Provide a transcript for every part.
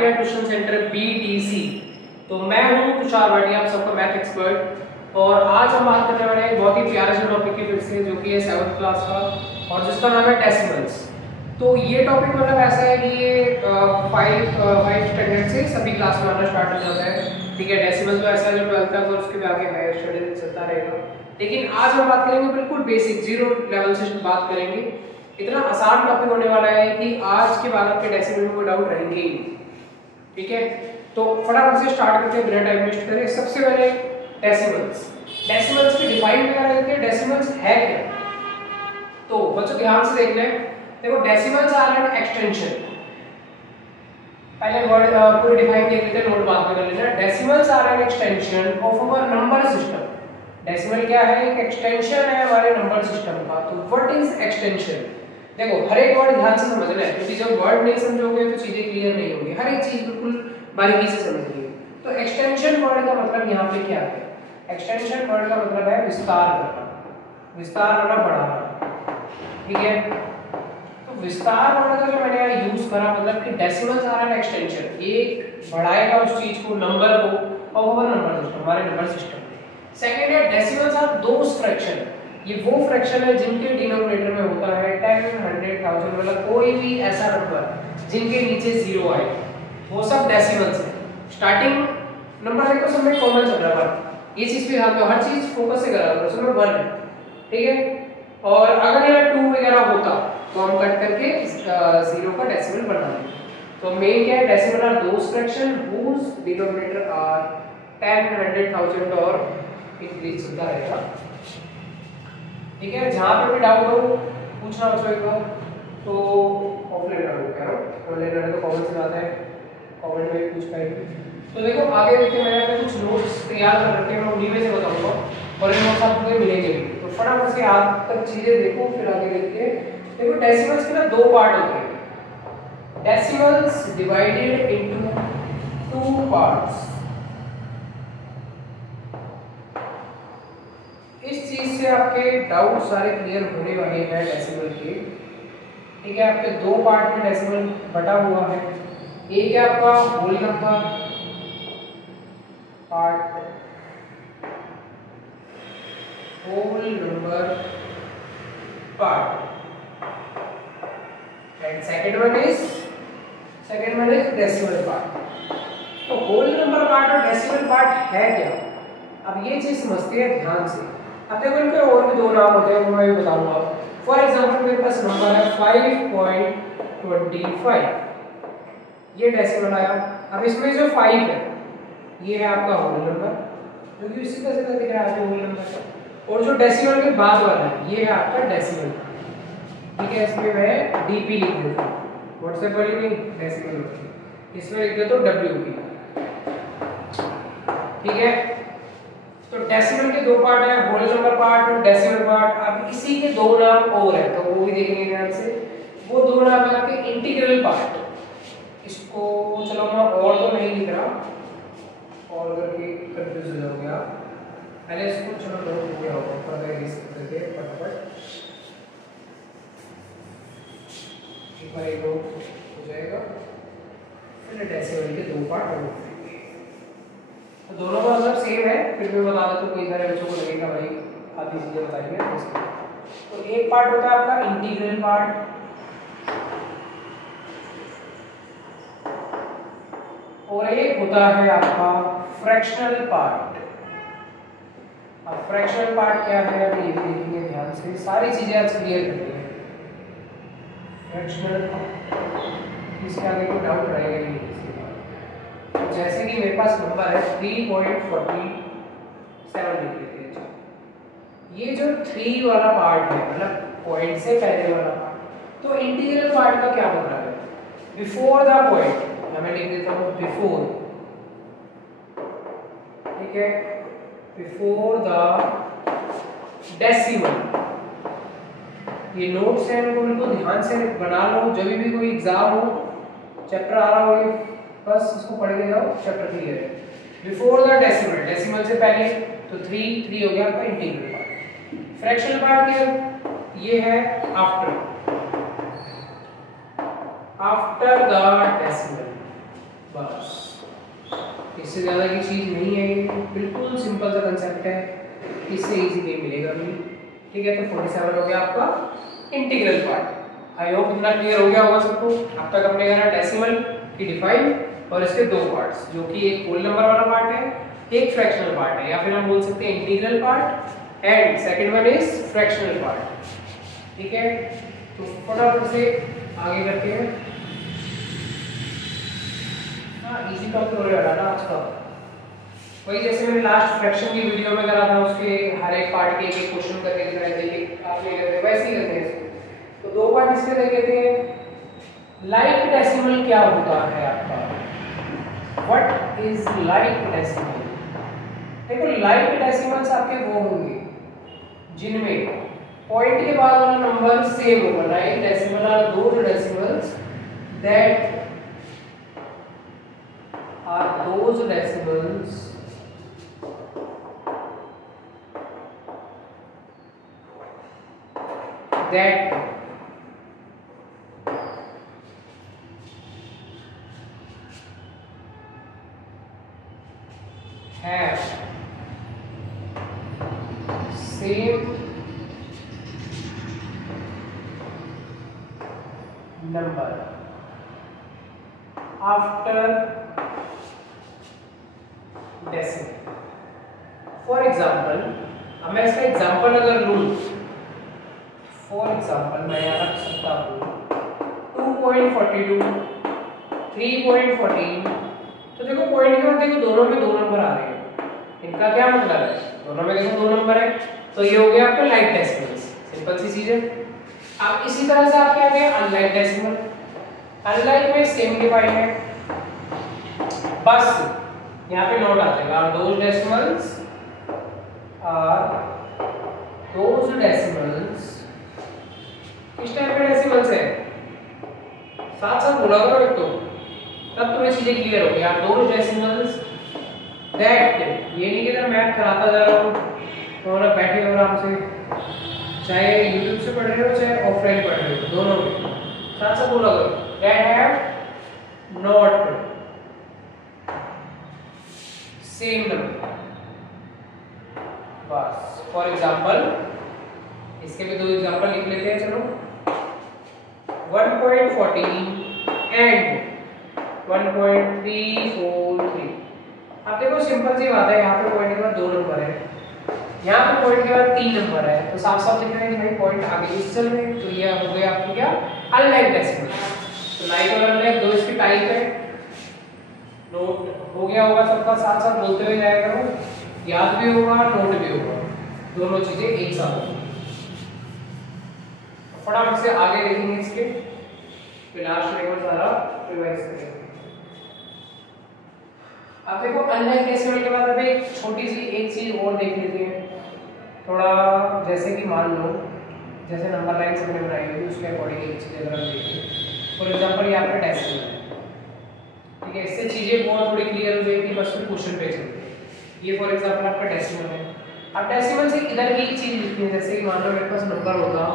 Bhatia tuition centre BTC। तो मैं हूं तुषार भाटिया, आप सबका मैथ एक्सपर्ट, और आज हम बात करने वाले हैं बहुत ही प्यारे से टॉपिक की फिर से, जो कि है 7th क्लास का और जिसका नाम है डेसिमल्स। तो ये टॉपिक मतलब ऐसा है कि ये 5 स्टैंडर्ड से सभी क्लास में आना स्टार्ट हो जाता है, ठीक है। डेसिमल तो ऐसा है जो 12th तक और उसके भी आगे हायर स्टडीज चलता रहेगा, लेकिन आज हम बात करेंगे बिल्कुल बेसिक 0 लेवल से बात करेंगे। इतना आसान टॉपिक होने वाला है कि आज के बाद आपके डेसिमल में कोई डाउट रहेंगे ही, ठीक है। तो फटाफट से स्टार्ट करते हैं बिना टाइम वेस्ट करे। सबसे पहले डेसिमल्स की डिफाइन वगैरह करते हैं। डेसिमल्स है क्या, तो बच्चों ध्यान से देख लें। देखो, डेसिमल्स आर एन एक्सटेंशन। पहले वर्ड पूरी डिफाइन देख लेते हैं, नोट बाद में कर लेना। Decimals are an extension of our number system. Decimal क्या है? एक एक्सटेंशन है हमारे नंबर सिस्टम का। तो व्हाट इज एक्सटेंशन? देखो, हर एक वर्ड ध्यान से समझना है, क्योंकि जब वर्ड नहीं समझोगे तो चीजें क्लियर नहीं होंगी। हर एक चीज बिल्कुल बारीकी से समझिए। तो एक्सटेंशन वर्ड का मतलब यहाँ पे क्या है? एक्सटेंशन वर्ड का मतलब है विस्तार करना, विस्तार करना, बढ़ाना, ठीक है। तो विस्तार वर्ड का जो मैंने यहाँ यूज करा, मतलब कि डेसिमल्स आर एन एक्सटेंशन, एक बढ़ाएगा उस चीज को, नंबर को, ऑफ अवर नंबर सिस्टम, हमारे नंबर सिस्टम। सेकंड है, डेसिमल्स आर दोस फ्रैक्शन। ये वो फ्रैक्शन है जिनके डिनोमिनेटर में होता है 10, 100, 1000, मतलब कोई भी ऐसा नंबर जिनके नीचे 0 आए, वो सब डेसिमल्स है। स्टार्टिंग नंबर देखो सब में कॉमन चल रहा है, ये चीज भी ध्यान दो, हर चीज फोकस से करा करो। नंबर 1 है, ठीक है। और अगर ये 2 वगैरह होता तो हम कट करके 0 का डेसिमल बना देंगे। तो मेन क्या है? Decimal are those fraction whose denominator are 10, 100, 1000 और इंक्रीज होता रहेगा, ठीक है। जहां पे भी डाउट हो पूछना बच्चों एक बार, तो ऑफलाइन डाउट करो, ऑनलाइन डाउट तो कमेंट से आता है, कमेंट में पूछ पाएंगे। तो देखो आगे देखिए, मैंने अपने कुछ नोट्स तैयार कर रखे हैं, मैं उन्हीं में से बताऊंगा और इन नोट्स आपको मिलेंगे भी। तो फटाफट से आज तक चीजें देखो, फिर आगे देखिए। देखो, डेसिमल्स के ना 2 पार्ट होते हैं। Decimals divided into 2 parts. इस चीज से आपके डाउट सारे क्लियर होने वाले हैं डेसिमल के, ठीक है। आपके 2 पार्ट में डेसिमल बटा हुआ है। एक है आपका whole number part, whole number part, and second one is decimal part. तो होल नंबर पार्ट और डेसिमल पार्ट है क्या? अब ये चीज समझते हैं ध्यान से। अब देखो, इनके और भी 2 नाम होते हैं, वो मैं भी बताऊंगा। फॉर एग्जांपल मेरे पास नंबर है 5.25, ये डेसिमल आया। अब इसमें जो 5 है ये है आपका होल नंबर, जो कि इसी तरह से दिख रहा है होल नंबर। और जो डेसिमल के बाद वाला है ये है आपका डेसिमल, ठीक है। इसमें मैं डीपी लिख देता हूँ, व्हाट्सएप वाली नहीं, डेसिमल, इसमें लिख देता हूँ WP, ठीक है। तो डेसिमल के 2 पार्ट है, होल नंबर पार्ट और डेसिमल पार्ट। अब इसी के 2 नाम और है, तो वो भी देखेंगे ध्यान से। वो 2 नाम है आपके इंटीग्रल पार्ट। इसको चलो मैं और तो नहीं लिख रहा, और करके कंफ्यूज हो जाओगे आप। पहले इसको चलो नोट हो गया होगा, फर्दर इस करके फटाफट एक बार एक नोट हो जाएगा। फिर डेसिमल के 2 पार्ट और तो दोनों का मतलब सेम है, फिर भी बता देता हूं, कई सारे बच्चों को लगेगा भाई आधी चीजें बताइए। तो एक पार्ट होता है आपका इंटीग्रल पार्ट, और एक होता है आपका फ्रैक्शनल पार्ट। अब फ्रैक्शनल पार्ट क्या है, अभी ये देखेंगे ध्यान से, सारी चीजें आज क्लियर करनी है। फ्रैक्शनल पार्ट, इसके आगे कोई डाउट रहेगा ही नहीं। जैसे कि मेरे पास नंबर है 3.47 लिख लेते हैं। ये जो 3 वाला पार्ट है, मतलब पॉइंट से पहले वाला पार्ट, तो इंटीग्रल पार्ट का क्या मतलब है? बिफोर द पॉइंट, मैं लिख देता हूँ बिफोर, ठीक है, बिफोर द डेसिमल। ये नोट्स हैं, इनको बिल्कुल ध्यान से बना लो, जब भी कोई एग्जाम हो, चैप्टर आ रहा हो, बस इसको पढ़ के जाओ, चैप्टर क्लियर है। बिफोर द डेसिमल, डेसिमल से पहले, तो 3 हो गया आपका इंटीग्रल पार्ट। फ्रैक्शनल पार्ट क्या? ये है आफ्टर द डेसिमल, बस, इससे ज़्यादा की चीज़ नहीं है, ये बिल्कुल सिंपल सा कंसेप्ट है, इससे इजी वे मिलेगा भी। ठीक है, तो 47 हो गया आपका इंटीग्रल पार्ट। आई होप इतना क्लियर हो गया होगा सबको। अब तक हमने करा डेसिमल की डिफाइन और इसके दो पार्ट्स, जो कि एक होल नंबर वाला पार्ट है, एक फ्रैक्शनल पार्ट है, या फिर हम बोल सकते हैं integral part and second one is fractional part. ठीक है, तो फटाफट से आगे करते हैं। हाँ, इजी टॉपिक हो रहा था आज का। वही जैसे मैंने लास्ट फ्रैक्शन की वीडियो में करा था, उसके हर एक पार्ट के एक क्वेश्चन करके दिखाए थे, आपने करते वैसे ही करते हैं। तो दो पार्ट इसके देखे थे। लाइक डेसिमल क्या होता है आपका, व्हाट इज लाइक डेसिमल? देखो, लाइक डेसिमल्स आपके वो होंगे जिनमें पॉइंट के बाद वाला नंबर सेम होगा। Like decimal are those decimals that are those decimals that have same number after decimal. For example, अब मैं इसका एग्जाम्पल अगर लूँ, फॉर एग्जाम्पल मैं यहाँ रख सकता हूँ 2.42, 3.14। तो देखो पॉइंट के बाद देखो दोनों में दो नंबर आ रहे हैं, इनका क्या मतलब है, दोनों में देखो दो नंबर है, तो ये हो गया आपका लाइक डेसिमल्स। सिंपल सी चीज है। अब इसी तरह से आपके आ गए अनलाइक डेसिमल। अनलाइक में सेम डिफाइन है, बस यहाँ पे नोट आ जाएगा, दोज डेसिमल्स किस टाइप के डेसिमल्स है, साथ साथ बोला करो एक तो, तब तुम्हें चीजें क्लियर हो गई। दोज डेसिमल्स दैट, ये नहीं कि मैं मैथ कराता जा रहा हूँ तो आप बैठे हो आराम से, चाहे यूट्यूब से पढ़ रहे हो चाहे ऑफलाइन पढ़ रहे हो, दोनों में साथ साथ बोला करो, that have not same number. बस, फॉर एग्जाम्पल इसके भी दो एग्जाम्पल लिख लेते हैं। चलो, 1.14 एंड 1.343। अब देखो सिंपल सी बात है, यहाँ पे पॉइंट के बाद दो नंबर है, यहाँ पे पॉइंट के बाद तीन नंबर है, तो साफ साफ लिख रहे हैं कि भाई पॉइंट आगे इस चल रहे हैं, तो ये हो गया आपको क्या, अनलाइक डेसिमल। तो लाइक और अनलाइक दो इसकी टाइप है, नोट हो गया होगा सबका, साथ साथ बोलते हुए जाएगा, वो याद भी होगा नोट भी होगा, दोनों चीजें एक साथ होंगी। फटाफट से आगे देखेंगे इसके, फिर लास्ट में एक सारा रिवाइज करेंगे। अब देखो अनलाइक डेसिमल के बाद अब एक छोटी सी एक चीज और देख लेते हैं थोड़ा, जैसे कि मान लो जैसे नंबर लाइन से मैंने बनाई हुई उसके अकॉर्डिंग एक चीज अगर हम देखें, फॉर एग्जांपल ये आपका डेसिमल है, ठीक है, इससे चीजें बहुत थोड़ी क्लियर हो जाएगी, बस फिर क्वेश्चन पे चलते हैं। ये फॉर एग्जांपल आपका डेसिमल है। अब डेसिमल से इधर की चीज लिखनी है, जैसे कि मान लो मेरे पास नंबर होगा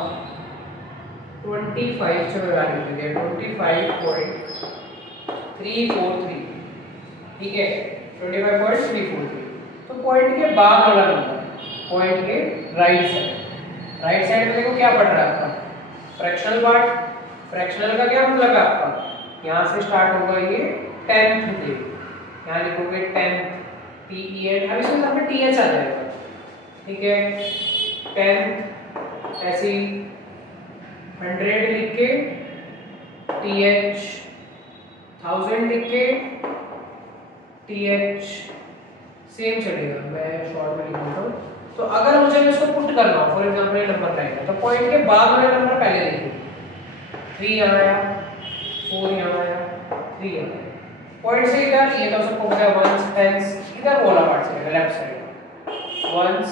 25, चलो वैल्यू लिख दिया 25.343, ठीक है, 25.343। तो पॉइंट के बाद वाला नंबर, पॉइंट के राइट साइड में देखो क्या पड़ रहा है आपका, फ्रैक्शनल पार्ट। फ्रैक्शनल का क्या मतलब है आपका, यहाँ से स्टार्ट होगा ये 10th डे, यहाँ लिखोगे 10th, TEN, अब इसमें सामने TH आ जाएगा, ठीक है, 10th ऐसे 100 लिख के TH, 1000 लिख के TH, सेम चलेगा, मैं शॉर्ट में लिख देता हूँ। तो अगर मुझे इसको पुट करना हो, फॉर एग्जांपल ये नंबर लाइन है, तो पॉइंट के बाद वाले नंबर पहले लिखिए, 3 यहाँ आया, 4 यहाँ आया, 3 यहाँ आया, पॉइंट से इधर ये तो सबको हो गया वंस, टेंस, इधर वाला पार्ट से लेफ्ट साइड वंस,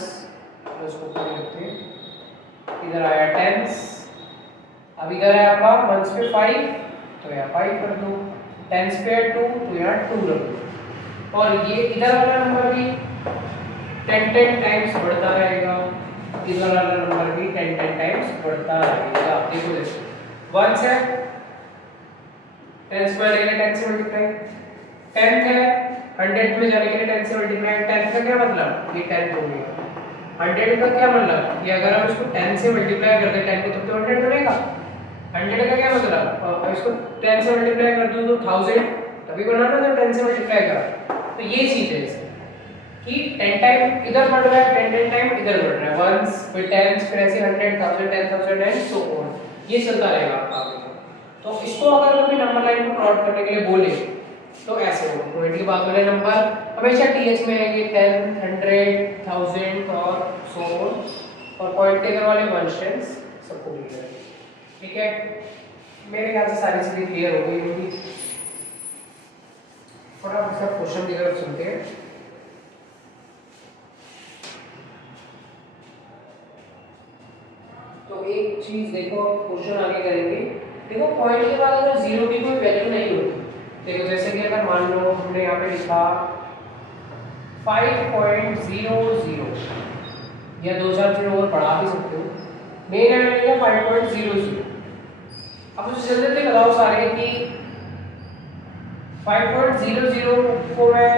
तो इसको पूरे लिखते हैं, इधर आया टेंस, अब इधर है आपका वंस पे 5, तो यहाँ 5 कर दो, टेंस पे 2, तो यहाँ 2 रख दो, और ये इधर वाला नंबर भी 10 टाइम्स बढ़ता रहेगा, इधर वाला नंबर भी 10 टाइम्स बढ़ता रहेगा। देखो जैसे वंस है, टेंस में लेंगे 10 से मल्टीप्लाई, टेंथ है, 100 में जाने के लिए 10 से मल्टीप्लाई, 10 का क्या मतलब, ये 10 हो गया। 100 का क्या मतलब कि अगर हम इसको 10 से मल्टीप्लाई कर दें 10 को तब तो 100 बनेगा। 100 का क्या मतलब, इसको 10 से मल्टीप्लाई कर दूं तो 1000 तभी बनाना जब 10 से मल्टीप्लाई करा। तो ये चीज है इसकी कि 10 टाइम इधर बढ़ रहा है, 10 टाइम इधर बढ़ रहा है, वंस फिर टेंस फिर ऐसे 100 1000 10000 एंड सो ऑन, ये चलता रहेगा आपका आगे। तो इसको अगर कभी नंबर लाइन को प्लॉट करने के लिए बोले तो ऐसे होगा, पॉइंट के बाद वाले नंबर हमेशा टीएच में आएंगे 10 100 1000 और सो ऑन, और पॉइंट के इधर वाले वंस टेंस सबको क्लियर है। ठीक है, मेरे ख्याल से सारी चीजें क्लियर हो गई होंगी। फटाफट से क्वेश्चन की तरफ चलते हैं। तो एक चीज देखो, क्वेश्चन आगे करेंगे। देखो पॉइंट के बाद अगर जीरो की कोई वैल्यू नहीं होती, देखो जैसे कि अगर मान लो हमने यहाँ पे लिखा 5.00 या 2-4 जीरो और बढ़ा भी सकते हो, मेरा रहेगा 5.00। अब मुझे जल्दी जल्दी बताओ सारे कि 5.00 को मैं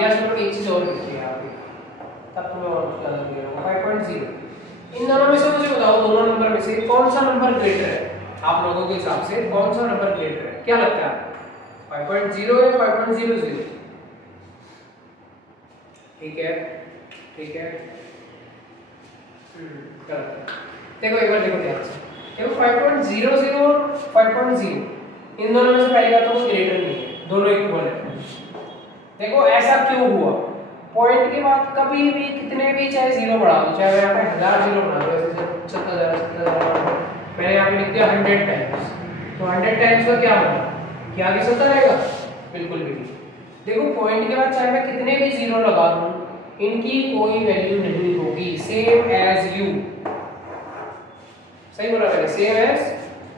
या चलो एक चीज और लिखते हैं यहाँ पे, तब तुम्हें और कुछ ज्यादा क्लियर होगा। 5.0 इन दोनों में से मुझे बताओ, दोनों नंबर में से कौन सा नंबर ग्रेटर है आप लोगों के हिसाब से, कौन सा नंबर ग्रेटर है, क्या लगता है आपको, 5.0 या 5.00? ठीक है ठीक है, करेक्ट। देखो एक बार देखो ध्यान से, देखो 5.00 और 5.0 इन दोनों में से पहली बात तो वो ग्रेटर नहीं है, दोनों इक्वल है। देखो ऐसा क्यों हुआ, पॉइंट के बाद कभी भी कितने भी चाहे जीरो बढ़ा दो, चाहे मैं यहाँ पे 1000 जीरो बना दो, ऐसे 70,000 मैंने यहाँ पे लिख दिया 100 टाइम्स, तो 100 टाइम्स का क्या मतलब क्या आगे चलता रहेगा, बिल्कुल भी नहीं। देखो पॉइंट के बाद चाहे मैं कितने भी जीरो लगा दूं, इनकी कोई वैल्यू नहीं होगी, सेम एज यू, सही बोला मैंने, सेम एज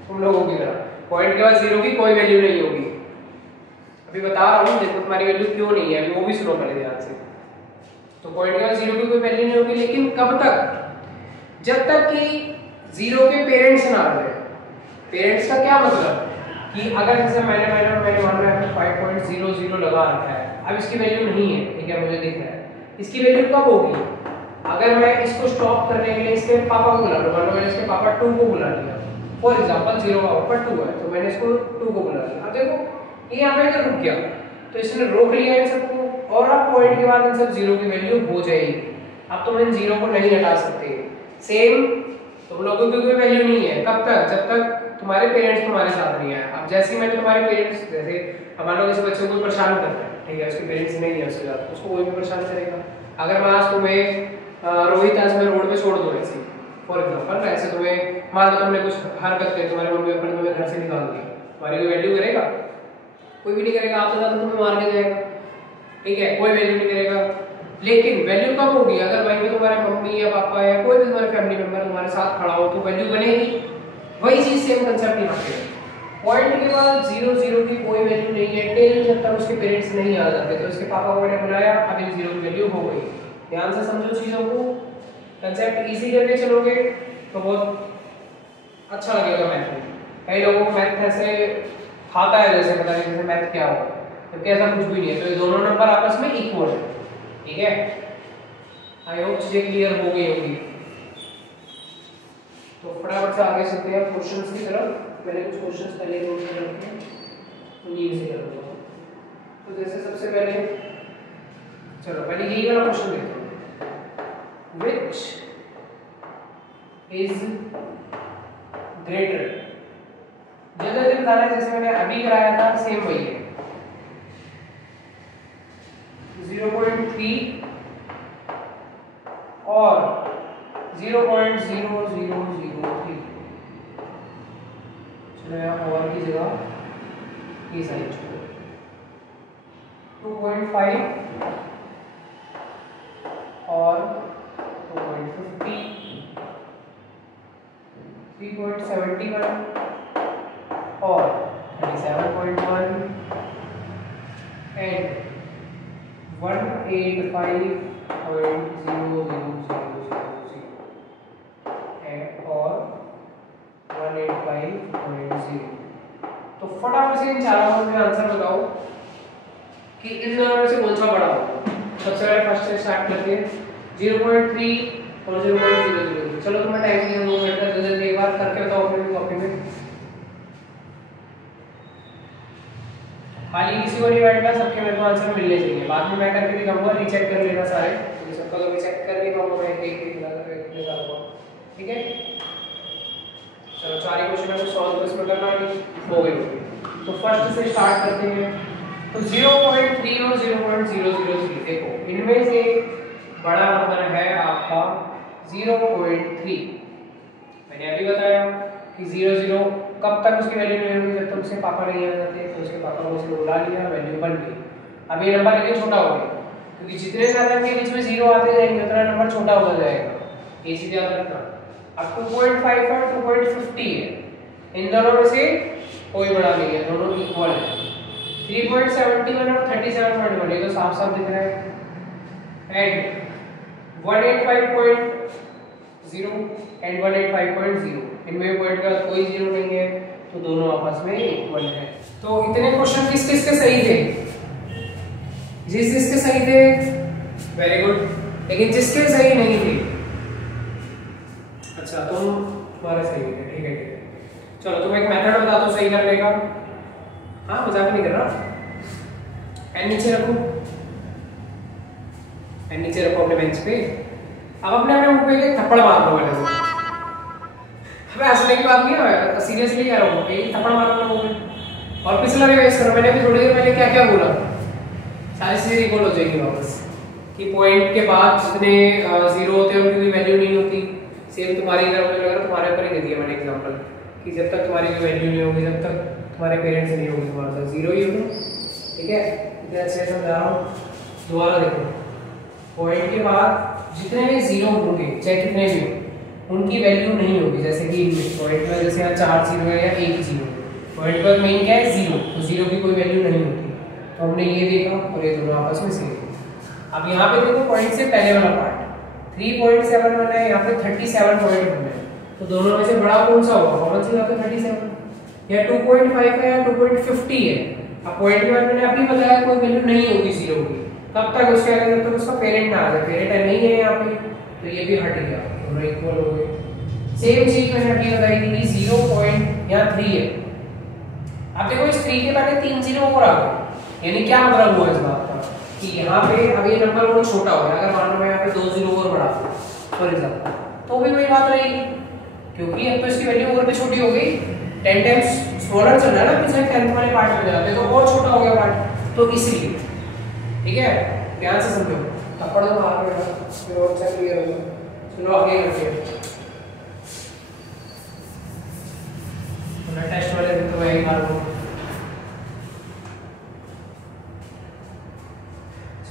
तुम लोगों की तरह, पॉइंट के बाद जीरो की कोई वैल्यू नहीं होगी। अभी बता रहा हूँ देखो तुम्हारी वैल्यू क्यों नहीं है, वो भी सुनो पहले ध्यान से। तो पॉइंट के बाद जीरो की कोई वैल्यू नहीं होगी, लेकिन कब तक, जब तक कि जीरो के पेरेंट्स ना आ जाए। पेरेंट्स का क्या मतलब कि अगर जैसे मैंने मान रहा है 5.00 लगा रखा है, अब इसकी वैल्यू नहीं है, ठीक है मुझे दिख रहा है, इसकी वैल्यू कब होगी, अगर मैं इसको स्टॉप करने के लिए इसके पापा को बुला लूं, मान लो मैंने इसके पापा 2 को बुला लिया, फॉर एग्जांपल 0 का पापा 2 है, तो मैंने इसको 2 को बुला लिया। अब देखो ये यहाँ पे अगर रुक गया तो इसने रोक लिया इन सबको, और अब पॉइंट के बाद इन सब जीरो की वैल्यू हो जाएगी। अब तुम इन जीरो को नहीं हटा सकते, सेम तुम लोगों की कोई वैल्यू नहीं है, कब तक, जब तक तुम्हारे पेरेंट्स तुम्हारे साथ नहीं आए। अब जैसे ही मैंने तुम्हारे पेरेंट्स, जैसे हमारे लोग इस बच्चे को परेशान करते हैं, ठीक है, उसके पेरेंट्स नहीं है उसके साथ, उसको कोई भी परेशान करेगा। अगर मैं आज तुम्हें रोहित आज मैं रोड पे छोड़ दूं ऐसे, फॉर एग्जांपल ऐसे तुम्हें मान लो तुमने कुछ हरकत की, तुम्हारे मम्मी पापा ने तुम्हें घर से निकाल दिया, तुम्हारी कोई वैल्यू करेगा, कोई भी नहीं करेगा, आपसे ज्यादा तुम्हें मार के जाएगा, ठीक है, कोई वैल्यू नहीं करेगा। लेकिन वैल्यू कब होगी, अगर वहीं पे तुम्हारे मम्मी या पापा या कोई भी तुम्हारे फैमिली मेंबर तुम्हारे साथ खड़ा हो तो वैल्यू बनेगी। वही चीज सेम कंसेप्ट यहाँ पे है, पॉइंट के बाद 0 की कोई वैल्यू नहीं है टिल जब तक उसके पेरेंट्स नहीं आ जाते। तो इसके पापा को मैंने बुलाया, अब इन जीरो की वैल्यू हो गई। ध्यान से समझो चीजों को, कंसेप्ट इजी करके चलोगे तो बहुत अच्छा लगेगा मैथ में। कई लोगों को मैथ ऐसे खाता है जैसे पता नहीं जैसे मैथ क्या हो, जबकि ऐसा कुछ भी नहीं है। तो ये दोनों नंबर आपस में इक्वल है, ठीक है। आई होप चीजें क्लियर हो गई होगी। तो फटाफट से आगे चलते हैं क्वेश्चंस की तरफ। मैंने कुछ क्वेश्चंस पहले नोट कर रखे हैं, उन्हीं से करूंगा। तो जैसे सबसे पहले चलो पहले यही वाला क्वेश्चन देखते हैं, व्हिच इज ग्रेटर। जगह दिन बताना जैसे मैंने अभी कराया था सेम वही है, 0.3 और 0.0003। चलो यहाँ और की जगह ये साइड छोड़ो, 2.5 और 2.50, 3.71 और 37.1 एंड 185.0000 और 185.0। तो फटाफट से इन चारों में आंसर बताओ कि इन दोनों में से कौन सा बड़ा होगा। सबसे पहले फर्स्ट से स्टार्ट करते हैं 0.3 और 0.003। चलो तुम्हें टाइम दिया 2 मिनट का, जल्दी एक बार करके बताओ अपनी कॉपी में। खाली किसी को नहीं बैठना, सबके मेरे को आंसर मिलने चाहिए। बाद में मैं करके दिखाऊंगा, रीचेक कर लेना सारे, तो सबका तो रीचेक कर नहीं पाऊंगा मैं, एक निकालूंगा, ठीक है। चलो सारे क्वेश्चन को सॉल्व तो इसमें करना हो गए। तो फर्स्ट से स्टार्ट करते हैं। तो 0.3 और 0.003, देखो इनमें से बड़ा नंबर है आपका 0.3। मैंने अभी बताया कि 0 कब तक उसकी वैल्यू नहीं होगी, जब तक उसके पापा नहीं आ जाते। तो उसके पापा को उसने बुला लिया, वैल्यू बन गई। अब ये नंबर लेकिन छोटा हो गया, क्योंकि जितने ज्यादा के बीच में 0 आते जाएंगे उतना नंबर छोटा होता जाएगा, ये चीज याद रखना। अब 2.5 और 2.50 है, इन दोनों में से कोई बड़ा नहीं है, दोनों इक्वल है। 3.71 और 37.1 ये तो साफ साफ दिख रहा है। एंड 185.0 एंड 185.0, इनमें पॉइंट का कोई 0 नहीं है, तो दोनों आपस में इक्वल है। तो इतने क्वेश्चन किस किस के सही थे? जिसके सही थे वेरी गुड, लेकिन जिसके सही नहीं थे, अच्छा तुम्हारे सही थे, ठीक है ठीक है। चलो तुम एक मेथड बता दो सही करने का। हाँ मजाक नहीं कर रहा। एन नीचे रखो, एन नीचे रखो अपने बेंच पे। अब अपने मुंह पे एक थप्पड़ मार दो मैंने। हमें हंसने की बात नहीं है, सीरियसली कह रहा हूँ, एक थप्पड़ मार दो मुंह पे और पिछला रिवाइज करो। मैंने अभी थोड़ी देर पहले क्या क्या बोला, सारी चीजें रिकॉल हो जाएगी वापस। कि पॉइंट के बाद जितने 0 होते हैं उनकी कोई वैल्यू नहीं होती। सेम तुम्हारी इधर मुझे लग रहा है तुम्हारे ऊपर ही दे दिया मैंने एग्जांपल, कि जब तक तुम्हारी कोई वैल्यू नहीं होगी, जब तक तुम्हारे पेरेंट्स नहीं होंगे, तुम्हारे साथ 0 ही होगा, ठीक है। इतने अच्छे से समझा रहा हूँ, दोबारा देखो। पॉइंट के बाद जितने भी 0 होंगे, चाहे कितने भी हो, उनकी वैल्यू नहीं होगी। जैसे कि पॉइंट में जैसे यहाँ 4 0 है या 1 0, पॉइंट पर मेन क्या है 0, तो 0 की कोई वैल्यू नहीं होती। तो हमने ये देखा और ये दोनों आपस में सेम। अब यहाँ पे देखो पॉइंट से पहले वाला पार्ट 3.71 है, यहाँ पे 37.1 है, तो दोनों में से बड़ा कौन सा होगा? कौन सी यहाँ पे 37 या 2.5 है या 2.50 है। अब पॉइंट के बाद मैंने अभी बताया कोई वैल्यू नहीं होगी 0 की, तब तक उसके आगे जब तक उसका पेरेंट ना आ जाए। पेरेंट नहीं है यहाँ पे, तो ये भी हट गया, दोनों इक्वल हो गए। सेम चीज मैंने अभी बताई थी कि 0.3 है। अब देखो इस 3 के पहले 3 0 और आ गए, यानी क्या मतलब हुआ इस बात का कि यहाँ पे अब ये नंबर और छोटा हो गया। अगर मान लो मैं यहाँ पे 2 0 और बढ़ा दूं फॉर एग्जांपल, तो भी वही बात रहेगी, क्योंकि अब तो इसकी वैल्यू और भी छोटी हो गई। 10 टाइम्स स्मॉलर चल रहा है ना, पिछले 10th वाले पार्ट में जाते तो और छोटा हो गया पार्ट, तो इसीलिए, ठीक है। ध्यान से समझो, थप्पड़ तो मार बेटा, फिर और अच्छा क्लियर हो जाए। चलो आगे करते हैं। टेस्ट वाले दिन तो मैं ही मारूंगा।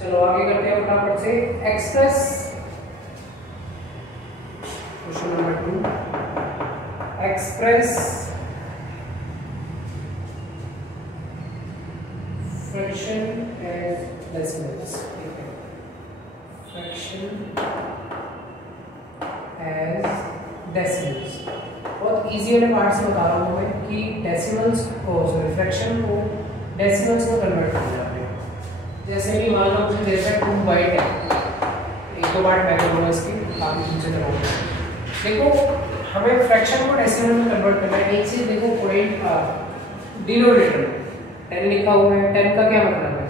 चलो आगे करते हैं फटाफट से। Express question number 2, express fraction as decimals. Fraction as decimals बहुत इजी वाले पार्ट से बता रहा हूँ मैं कि डेसिमल्स को, सॉरी फ्रैक्शन को डेसिमल्स में कन्वर्ट करना है। जैसे कि मान लो मुझे दे रहा है 2/10, एक दो पार्ट मैं करूँगा इसकी, काफी चीजें करूँगा। देखो हमें फ्रैक्शन को डेसिमल में कन्वर्ट करना है। एक चीज देखो, पॉइंट का डिनोमिनेटर 10 लिखा हुआ है। 10 का क्या मतलब है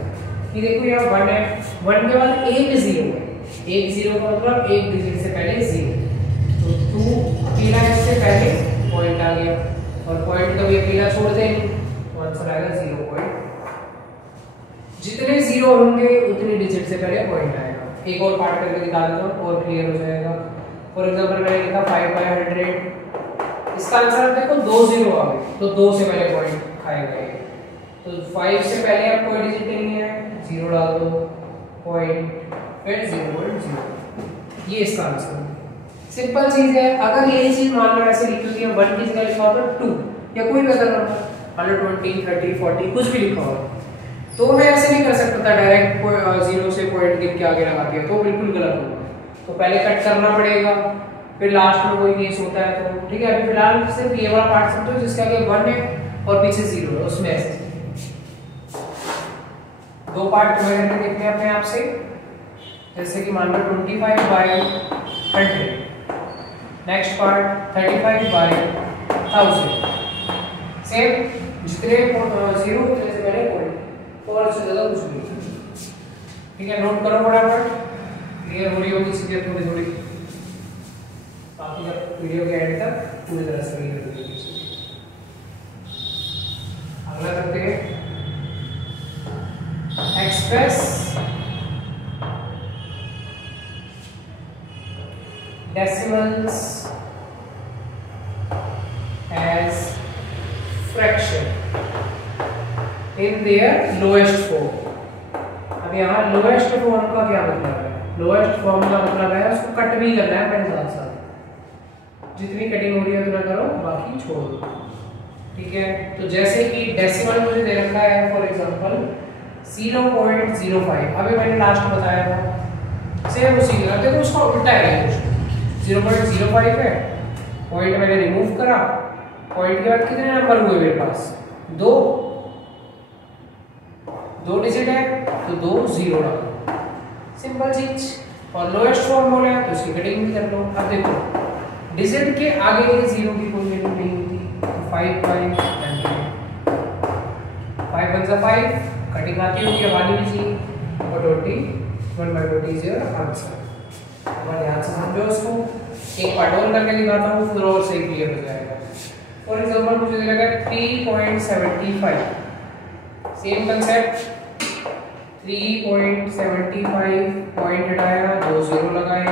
कि देखो यहाँ 1 है, 1 के बाद एक 0 है, एक 0 का मतलब एक डिजिट से पहले 0, तो 2 अकेला इससे पहले पॉइंट आ गया, और पॉइंट कभी अकेला छोड़ते नहीं, तो आंसर आएगा 0. जितने 0 होंगे उतनी डिजिट से पहले पॉइंट आएगा। एक और पार्ट करके दिखा देता हूँ और क्लियर हो जाएगा। फॉर एग्जांपल मैंने लिखा 5/100, इसका आंसर देखो 2 0 आ गए, तो 2 से पहले पॉइंट खाएगा ये, तो 5 से पहले अब कोई डिजिट नहीं है, 0 डाल दो, पॉइंट, फिर 0.0, ये इसका आंसर। सिंपल चीज है। अगर यही चीज मान लो ऐसे लिखी होती है 1 की जगह लिखा होता 2 या कोई भी अदर नंबर, मान लो 20 30 40 कुछ भी लिखा हो, तो मैं ऐसे नहीं कर सकता था डायरेक्ट 0 से पॉइंट गिन के आगे लगा दिया, तो बिल्कुल गलत होगा। तो पहले कट करना पड़ेगा, फिर लास्ट में कोई केस होता है तो ठीक है। अभी फिलहाल सिर्फ ये वाला पार्ट समझो जिसके आगे 1 है और पीछे 0 है, उसमें ऐसे दो पार्ट तुम्हें करके देखने हैं अपने आप से। जैसे कि मान लो 25/100, नेक्स्ट पार्ट 35/1000। सेम जितने जीरो जैसे मैंने कोई और से ज़्यादा कुछ नहीं। ठीक है, नोट करो फटाफट, क्लियर हो रही होगी चीजें थोड़ी थोड़ी। बाकी जब वीडियो के एंड तक पूरी तरह से क्लियर हो जाएगी। अगला करते हैं express decimals as fraction in their lowest form। अब यहाँ लोएस्ट फॉर्म का क्या मतलब है? लोएस्ट फॉर्म का मतलब है उसको कट भी करना है अपने साथ साथ, जितनी कटिंग हो रही है उतना करो, बाकी छोड़ दो। ठीक है, तो जैसे कि डेसिमल मुझे दे रखा है फॉर एग्जांपल 0.05, अभी मैंने लास्ट बताया था, सेम उसी की देखो उसका उल्टा है। 0.05 है, पॉइंट मैंने रिमूव करा, पॉइंट के बाद कितने नंबर हुए मेरे पास? दो डिजिट है तो 2 0 डालो, सिंपल चीज। और लोएस्ट फॉर्म बोले तो उसकी कटिंग भी कर लो। अब देखो डिजिट के आगे के जीरो की कोई वैल्यू नहीं होती, तो 5/5 कटिंग आती होगी, अब आनी भी चाहिए। 1/20 इज योर आंसर। ध्यान से समझो इसको, एक पार्ट और करके दिखाता हूँ फिर और सही क्लियर हो जाएगा। फॉर एग्जांपल मुझे दे रखा है 3.75, सेम कंसेप्ट 3.75, पॉइंट हटाया, 2 0 लगाए,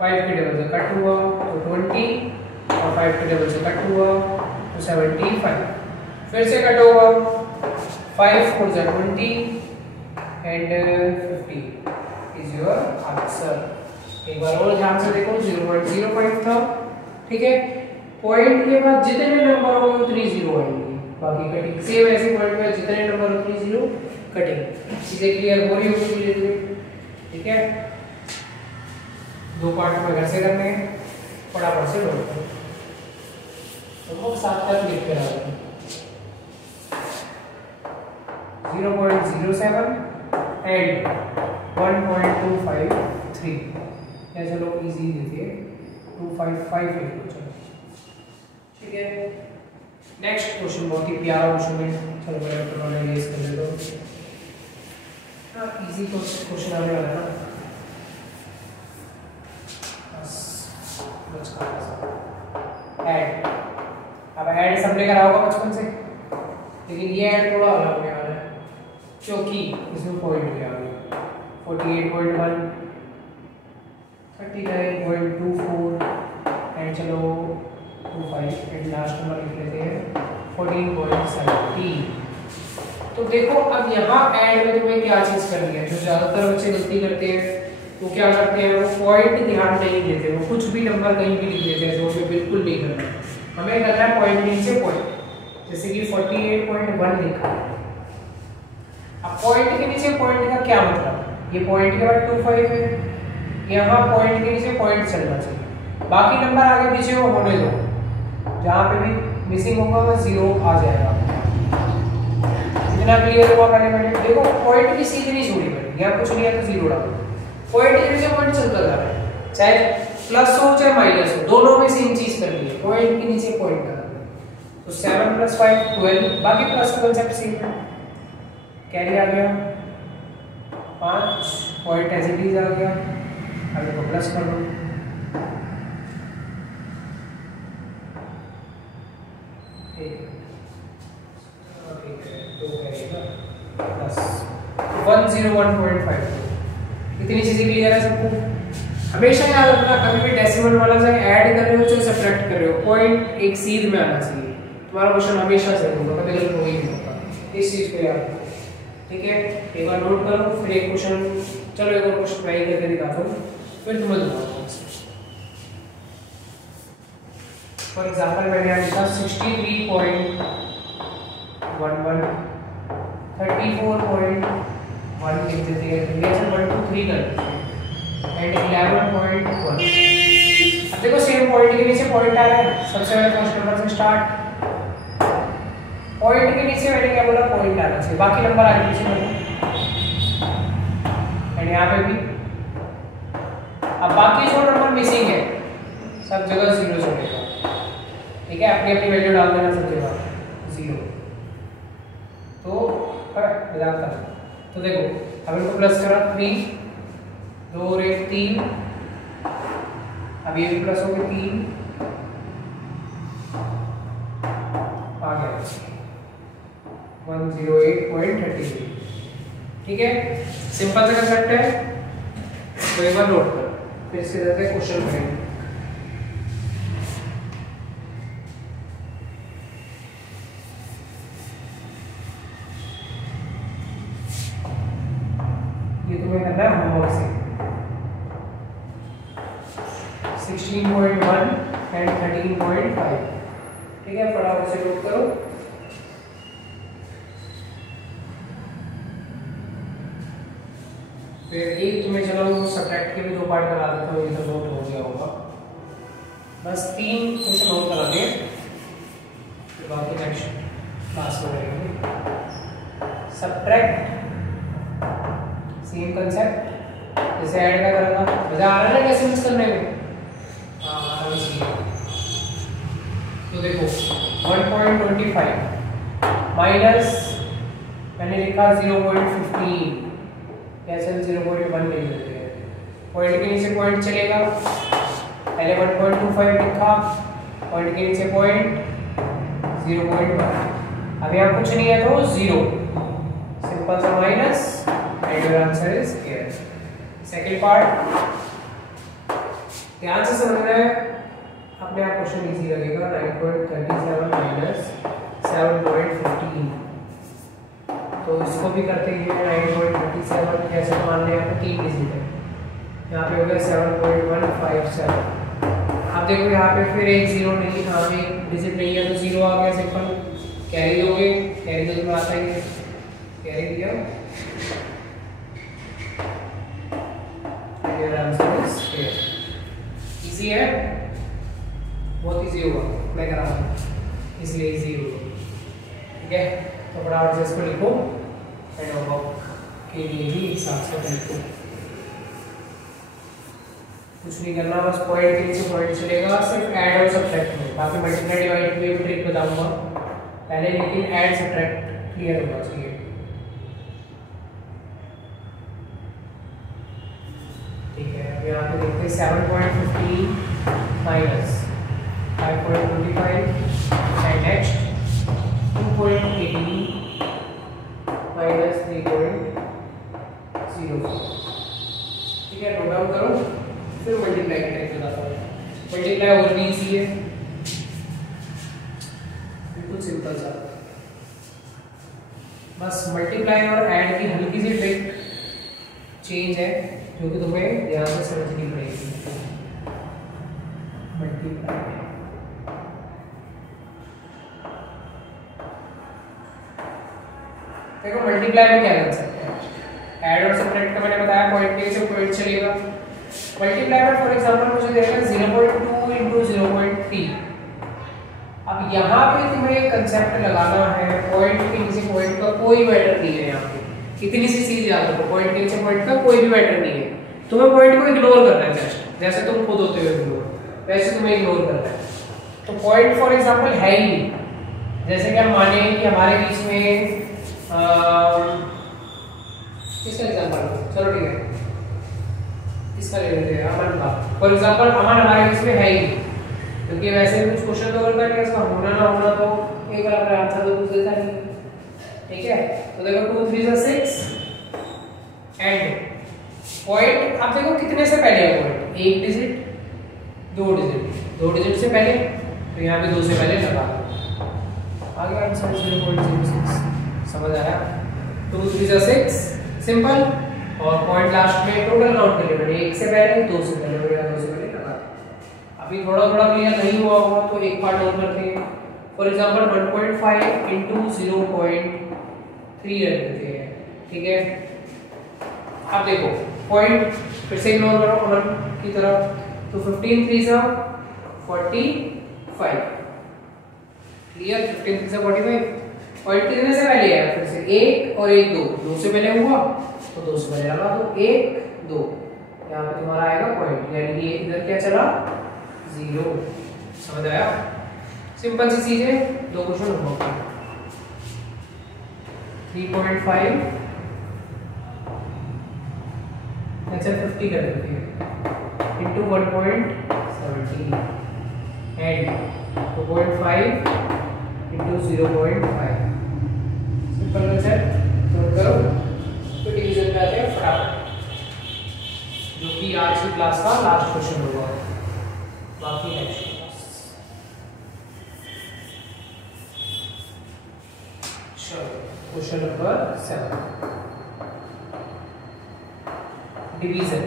5 के टेबल से कट हुआ तो 20, और 5 के टेबल से कट हुआ तो 75, फिर से कट होगा 5 4 20 एंड 50 इज योर आंसर। एक बार और ध्यान से देखो, 0.05 था। ठीक है, पॉइंट के बाद जितने नंबर होंगे उतनी जीरो आएंगी, बाकी कटिंग। सेम ऐसे पॉइंट में जितने नंबर उतनी जीरो कटिंग। चीजें क्लियर हो रही होगी धीरे धीरे। ठीक है, दो पार्ट में घर से करने हैं, फटाफट से नोट करो, तो साथ साथ लिख कर आ जाओ। 0.07 एंड 1.253, चलो इजी देते हैं 255 लिख लो। चलो ठीक है, नेक्स्ट क्वेश्चन बहुत ही प्यारा क्वेश्चन है, चलो पहले उन्होंने रेस कर ले दो। हाँ इजी क्वेश्चन आने वाला है ना, बस ऐड। अब ऐड सबने करा होगा बचपन से, लेकिन ये ऐड थोड़ा अलग होने वाला है क्योंकि इसमें पॉइंट भी आ गया 48.1, 39.24 एंड चलो 25 एंड लास्ट नंबर लिख लेते हैं 14.70। तो देखो अब यहाँ ऐड में तुम्हें क्या चीज करनी है, जो ज्यादातर बच्चे गलती करते हैं वो क्या करते हैं, वो पॉइंट ध्यान नहीं देते, वो कुछ भी नंबर कहीं भी लिख देते हैं, जो हमें बिल्कुल नहीं करना। हमें करना है पॉइंट के नीचे पॉइंट, जैसे कि 48.1 लिखा है। अब पॉइंट के नीचे पॉइंट का क्या मतलब, ये पॉइंट के बाद 25 है, यहाँ पॉइंट के नीचे पॉइंट चलना चाहिए, बाकी नंबर आगे पीछे वो होने दो, जहाँ पे भी मिसिंग होगा वो 0 आ जाएगा। इतना क्लियर हुआ? मैंने देखो पॉइंट की सीधी नहीं छोड़ी मैंने, यहाँ कुछ नहीं है तो 0 डालो, पॉइंट के नीचे पॉइंट चलता जा रहा है, चाहे प्लस हो चाहे माइनस हो, दोनों में सेम चीज करनी है, पॉइंट के नीचे पॉइंट डालना है। तो 7 + 5 12, बाकी प्लस का कांसेप्ट सेम है, कैरी आ गया 5, पॉइंट एज इट इज आ गया, आगे को प्लस कर लो, तो करेगा प्लस 101.5। इतनी चीजें क्लियर है सबको? हमेशा याद रखना, कभी भी डेसिमल वाला चाहे ऐड कर रहे हो चाहे सब्ट्रैक्ट कर रहे हो, पॉइंट एक सीध में आना चाहिए। तुम्हारा क्वेश्चन हमेशा सही होगा, कभी गलत हो ही नहीं होगा, इस चीज को याद रखो। ठीक है, एक बार नोट करो, फिर एक क्वेश्चन, चलो एक और क्वेश्चन ट्राई करके दिखाता हूँ, फिर तुम्हें दिखाता हूँ। फॉर एग्जांपल मैंने यहाँ लिखा 63.11, 34.1 लिख देते हैं, 1 2 3 कर देते हैं एंड 11.1। अब देखो सेम पॉइंट के नीचे पॉइंट आ रहा है, सबसे पहले फर्स्ट नंबर से स्टार्ट, पॉइंट के नीचे मैंने क्या बोला, पॉइंट आना चाहिए, बाकी नंबर आगे पीछे करो। एंड यहाँ पे भी। अब बाकी जो नंबर मिसिंग है सब जगह 0 छोड़ेगा, ठीक है, अपनी अपनी वैल्यू डाल देना सब जगह 0। तो मजाक था। तो देखो अब इनको प्लस करा 3, 2 और 1 3, अब ये भी प्लस हो गया 3 आ गया 108.33, ठीक है, सिंपल सा कंसेप्ट है। तो एक बार नोट कर, फिर इसके तरह से क्वेश्चन करेंगे। ये तुम्हें करना है होमवर्क से 16.1 एंड 13.5, ठीक है, फटाफट से नोट करो। फिर एक तुम्हें चलो सब्ट्रैक्ट के भी 2 पार्ट करा देता हूँ, ये तो नोट हो गया होगा। बस 3 क्वेश्चन और करा दें, फिर बाकी नेक्स्ट क्लास में करेंगे। सब्ट्रैक्ट सेम कंसेप्ट जैसे ऐड का करा था, मजा आ रहा है डेसिमल्स करने में? हाँ आ रहा है। तो देखो 1.25 माइनस मैंने लिखा 0.15, कैसे 0.1 ले लेते हैं, पॉइंट के नीचे पॉइंट चलेगा, पहले 1.25 लिखा, पॉइंट के नीचे पॉइंट 0.1, अब यहाँ कुछ नहीं है तो 0, सिंपल सा minus and your answer is here. Second part ध्यान से समझना है, अपने आप क्वेश्चन इजी लगेगा। 9.37 माइनस 7.15, तो इसको भी करते हैं 9.37, कैसे मान लें आपको 3 डिजिट है, यहाँ पे हो गया 7.157। अब देखो यहाँ पे फिर एक 0 नहीं, यहाँ पे एक डिजिट नहीं है तो 0 आ गया, सिंपल कैरी दोगे, कैरी तो तुम्हें आता ही है, कैरी दिया, आंसर इज हियर। इजी है, बहुत इजी होगा, मैं करा रहा हूँ इसलिए इजी होगा, ठीक है। तो फटाफट से इसको लिखो एंड होमवर्क के लिए भी हिसाब से लिखो, कुछ नहीं करना, बस पॉइंट के नीचे पॉइंट चलेगा, सिर्फ ऐड और सब्ट्रैक्ट में, बाकी मल्टीप्लाई डिवाइड में भी ट्रिक बताऊंगा पहले, लेकिन ऐड सब्ट्रैक्ट क्लियर होना चाहिए, ठीक है। अब यहाँ पे देखते हैं 7.15 माइनस 5.25 एंड नेक्स्ट 2.18 माइनस 3.04, ठीक है, नोट डाउन करो, फिर मल्टीप्लाई का ट्रिक बताता हूँ। मल्टीप्लाई और भी इजी है, बिल्कुल सिंपल सा, बस मल्टीप्लाई और ऐड की हल्की सी ट्रिक चेंज है जो कि तुम्हें ध्यान से समझनी पड़ेगी। मल्टीप्लाई देखो, मल्टीप्लाई में क्या कर सकते हैं, ऐड और सब्ट्रैक्ट का मैंने बताया, पॉइंट के से पॉइंट चलेगा। मल्टीप्लाई में फॉर एग्जांपल मुझे देगा 0.2 into 0.3। अब यहाँ पे तुम्हें कंसेप्ट लगाना है, पॉइंट के नीचे पॉइंट का कोई मैटर नहीं है, यहाँ पे इतनी सी चीज याद रखो, पॉइंट के नीचे पॉइंट का कोई भी मैटर नहीं है, तुम्हें पॉइंट को इग्नोर करना है, जस्ट जैसे तुम खुद होते हो इग्नोर, वैसे तुम्हें इग्नोर करना है। तो पॉइंट फॉर एग्जांपल है ही नहीं, जैसे कि हम माने कि हमारे बीच में किसका एग्जांपल, चलो ठीक है इसका ले लेते हैं, अमन का फॉर एग्जांपल, अमन हमारे बीच में है ही नहीं, क्योंकि वैसे भी कुछ क्वेश्चन तो करना है, इसका होना ना होना तो एक अलग आंसर तो कुछ देता नहीं, ठीक है। तो देखो 2 3 6 एंड पॉइंट, अब देखो कितने से पहले है पॉइंट, 1 डिजिट 2 डिजिट, 2 डिजिट से पहले, तो यहाँ पे 2 से पहले लगा आगे आंसर 0.06, समझ आया। 2 3 6 सिंपल, और पॉइंट लास्ट में टोटल काउंट कर लेना, 1 से पहले 2 से पहले हो गया, 2 से पहले लगा। अभी थोड़ा थोड़ा क्लियर नहीं हुआ होगा तो एक पार्ट और करते हैं, फॉर एग्जांपल 1.5 into 0.3 रख देते हैं, ठीक है। अब देखो पॉइंट फिर से इग्नोर करो अमन की तरफ, तो 15 3 से 45, क्लियर, 15 3 से 45, पॉइंट कितने से पहले है, फिर से 1 और 1 2 से पहले हुआ, तो 2 से पहले लगा दो 1 2, यहाँ पे तुम्हारा आएगा पॉइंट, यानी कि इधर क्या चला 0। समझ आया? सिंपल सी चीज है। 2 क्वेश्चन होगा 3.5 अच्छा 50 कर देते हैं into 1.70 and 2.5 into 0.5। Simple method note करो, तो डिवीजन पे आते हैं फटाफट, जो कि आज की क्लास का लास्ट क्वेश्चन होगा, बाकी नेक्स्ट क्लास। चलो क्वेश्चन नंबर 7 डिवीजन।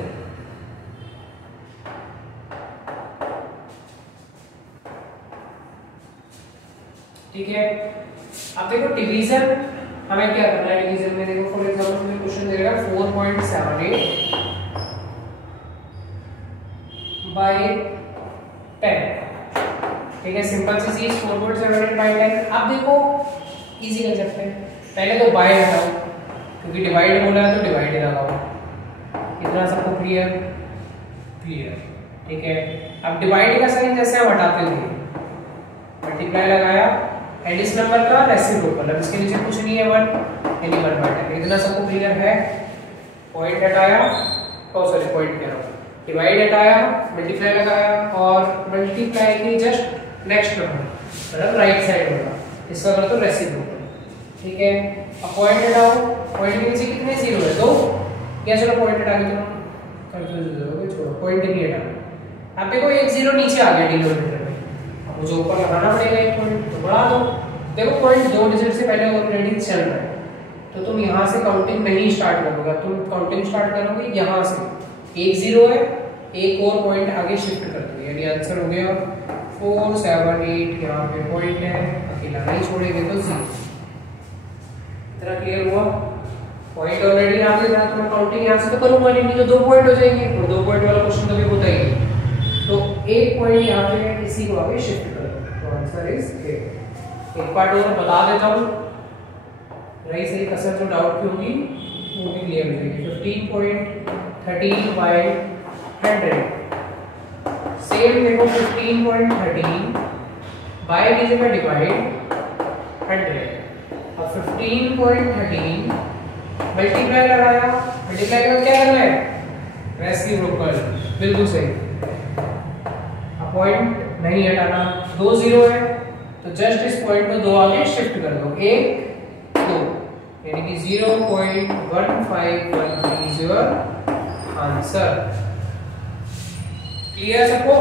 ठीक है, अब देखो डिवीजन हमें क्या करना है। डिवीजन में देखो फॉर एग्जांपल में क्वेश्चन दे रहा है 4.78 बाय 10। ठीक है, सिंपल सी चीज 4.78 बाय 10। अब देखो इजी कर सकते हैं, पहले तो बाय हटाओ क्योंकि डिवाइड बोला है तो डिवाइड लगाओ। इतना सबको क्लियर? क्लियर। ठीक है, अब डिवाइड का साइन जैसे हम हटाते थे, मल्टीप्लाई लगाया एंड इस नंबर का रेसिप्रोकल, अब इसके नीचे कुछ नहीं है 1 यानी 1/10। इतना सबको क्लियर है? पॉइंट हटाया, सॉरी पॉइंट कह रहा हूं, डिवाइड हटाया, मल्टीप्लाई लगाया और मल्टीप्लाई की जस्ट नेक्स्ट नंबर मतलब राइट साइड वाला, इसका मतलब रेसिप्रोकल। ठीक है, अब पॉइंट हटाओ, पॉइंट के नीचे कितने जीरो है? 2। क्या चलो पॉइंट हटा के तुम कंफ्यूज हो जाओगे, छोड़ो पॉइंट नहीं हटाना। अब देखो एक जीरो नीचे आ गया डिनोमिनेटर में, अब मुझे ऊपर लगाना पड़ेगा एक पॉइंट, तो बढ़ा दो। देखो पॉइंट 2 डिजिट से पहले ऑलरेडी चल रहा है, तो तुम यहाँ से काउंटिंग नहीं स्टार्ट करोगे, तुम काउंटिंग स्टार्ट करोगे यहाँ से। एक जीरो है, एक और पॉइंट आगे शिफ्ट कर दोगे, यानी आंसर हो गया 4 7 8। यहाँ पे पॉइंट है, अकेला नहीं छोड़ेंगे तो 0। इतना क्लियर हुआ? पॉइंट ऑलरेडी यहाँ पे था तो मैं काउंटिंग यहाँ से तो करूंगा नहीं, तो 2 पॉइंट हो जाएंगे और 2 पॉइंट वाला क्वेश्चन तो भी होता ही है, तो एक पॉइंट यहाँ पे इसी को आगे शिफ्ट कर दो, तो आंसर इज ए। एक पार्ट और बता देता हूँ, रही सही कसर जो डाउट की होगी वो भी क्लियर हो जाएगी। 15.13 बाय 100 सेम देखो 15.13 बाय कीजिएगा डिवाइड 100। अब 15.13 मल्टीप्लाई लगाया, मल्टीप्लाई का क्या करना है? रेसिप्रोकल, बिल्कुल सही। अब पॉइंट नहीं हटाना, 2 जीरो है तो जस्ट इस पॉइंट को 2 आगे शिफ्ट कर दो, 1 2, यानी कि 0.1513 इज योर आंसर। क्लियर सबको?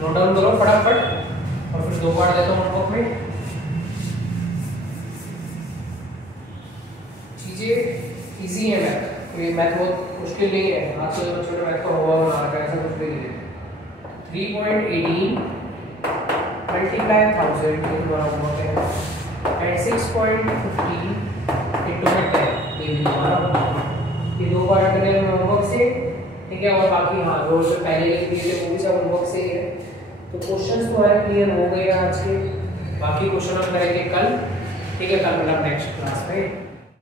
नोट डाउन करो फटाफट और फिर 2 पार्ट देता हूँ नोटबुक में। चीजें इजी है, मैथ कोई मैथ बहुत मुश्किल नहीं है, आज के बच्चों ने मैथ का होगा बना रखा है, ऐसा कुछ भी नहीं है। 3.18 मल्टीप्लाई 1000 ये तुम्हारा होमवर्क है एंड 6.15 इंटू 10 ये भी तुम्हारा। ये 2 पार्ट करने हैं होमवर्क से, ठीक है, और बाकी हाँ जो पहले लिख दिए थे वो भी सब होमवर्क से ही है। तो क्वेश्चंस तुम्हारे क्लियर हो गए आज के, बाकी क्वेश्चन हम करेंगे कल। ठीक है, कल मतलब नेक्स्ट क्लास में।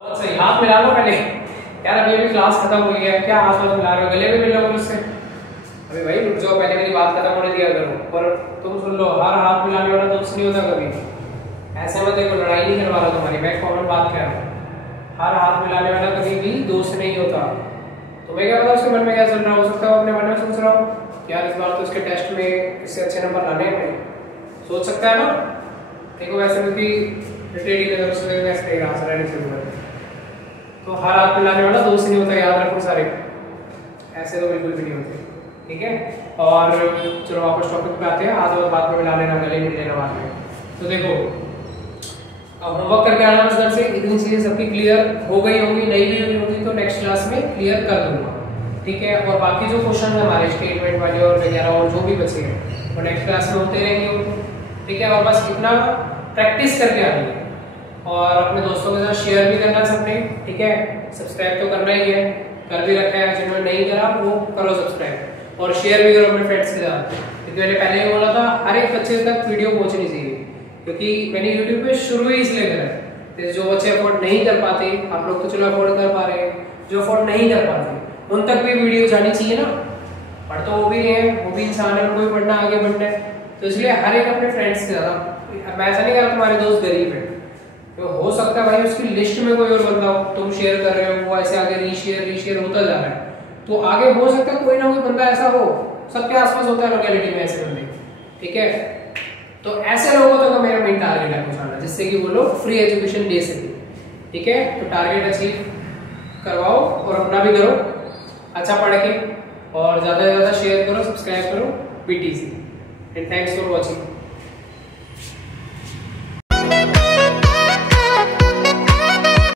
सही, हाथ मिला लो पहले यार, अभी अभी क्लास खत्म हो गई है, क्या हाथ हाथ मिला रहे हो? गले में मिल लो मुझसे। अभी भाई रुक जाओ, पहले मेरी बात खत्म होने दिया करो। और तुम सुन लो, हर हाथ मिलाने वाला दोस्त नहीं होता कभी, ऐसे मत देखो, लड़ाई नहीं करवा रहा तुम्हारी, मैं कॉमन बात कह रहा हूँ। हर हाथ मिलाने वाला कभी भी दोस्त नहीं होता। तुम्हें क्या पता उसके मन में क्या चल रहा हो सकता है, अपने मन में सोच रहा हो यार इस बार तो इसके टेस्ट में इससे अच्छे नंबर लाने हैं, सोच सकता है ना। देखो वैसे भी टेढ़ी नजर से वैसे आंसर रहने चाहिए, तो हर हाथ मिलाने वाला दोस्त नहीं होता, याद रखो सारे, ऐसे तो बिल्कुल भी नहीं होते। ठीक है, और चलो वापस टॉपिक पे आते हैं। हाथ और बात में मिला लेना, गले मिल लेना बाद में। तो देखो अब होमवर्क करके आना मतलब से इतनी चीजें सबकी क्लियर हो गई होंगी, नहीं भी हुई होगी तो नेक्स्ट क्लास में क्लियर कर दूंगा। ठीक है, और बाकी जो क्वेश्चन है हमारे स्टेटमेंट वाले और वगैरह और जो भी बचे हैं वो नेक्स्ट क्लास में होते रहेंगे। ठीक है, और बस इतना प्रैक्टिस करके आनी है और अपने दोस्तों के साथ शेयर भी करना सबने। ठीक है, सब्सक्राइब तो करना ही है, कर भी रखा है, जिन्होंने नहीं करा वो करो सब्सक्राइब और शेयर भी करो अपने फ्रेंड्स के साथ, क्योंकि मैंने पहले ही बोला था हर एक बच्चे तक वीडियो पहुंचनी चाहिए, क्योंकि मैंने YouTube पे शुरू ही इसलिए करा तो जो बच्चे अफोर्ड नहीं कर पाते, आप लोग तो चलो अफोर्ड कर पा रहे हैं, जो अफोर्ड नहीं कर पाते उन तक भी वीडियो जानी चाहिए ना। पढ़ तो वो भी रहे हैं, वो भी इंसान है, उनको भी पढ़ना, आगे बढ़ना है। तो इसलिए हर एक अपने फ्रेंड्स के साथ, मैं ऐसा नहीं कह रहा तुम्हारे दोस्त गरीब है, तो हो सकता है भाई उसकी लिस्ट में कोई और बंदा हो, तुम शेयर कर रहे हो, वो ऐसे आगे रीशेयर होता जा रहा है, तो आगे हो सकता है कोई ना कोई बंदा ऐसा हो, सबके आसपास होता है लोकेलिटी में ऐसे बंदे, ठीक है। तो ऐसे लोगों तक मेरा मेन टारगेट है पहुंचाना, जिससे कि वो लोग फ्री एजुकेशन दे सके, ठीक है। तो टारगेट अचीव करवाओ और अपना भी करो, अच्छा पढ़ के, और ज़्यादा से ज़्यादा शेयर करो, सब्सक्राइब करो BTC, and thanks for watching.